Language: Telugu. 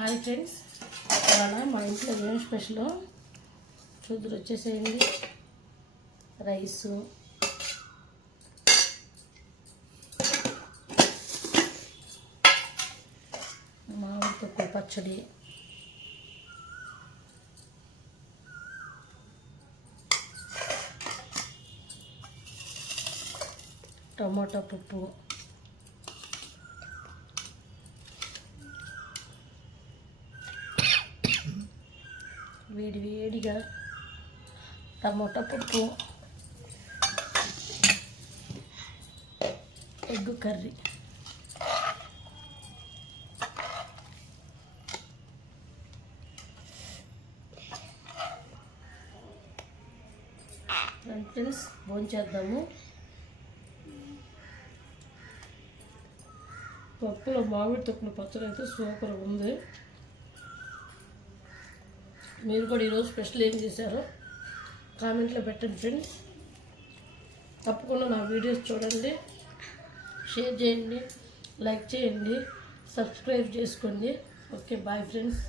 హాయ్ ఫ్రెండ్స్, ఇవాళ మా ఇంట్లో ఏం స్పెషల్ చూద్దరు వచ్చేసేయండి. రైసు, మామిడి తొక్కు పచ్చడి, టమోటా పప్పు, వేడిగా టమోటా పప్పు, ఎగ్ కర్రీ. ఫ్రెండ్స్ భోంచేద్దాము. పప్పులో మామిడి తొక్కుల పచ్చడి అయితే సూపర్ ఉంది. మీరు కూడా ఈరోజు స్పెషల్ ఏం చేశారో కామెంట్లో పెట్టండి ఫ్రెండ్స్. తప్పకుండా నా వీడియోస్ చూడండి, షేర్ చేయండి, లైక్ చేయండి, సబ్స్క్రైబ్ చేసుకోండి. Okay, bye friends.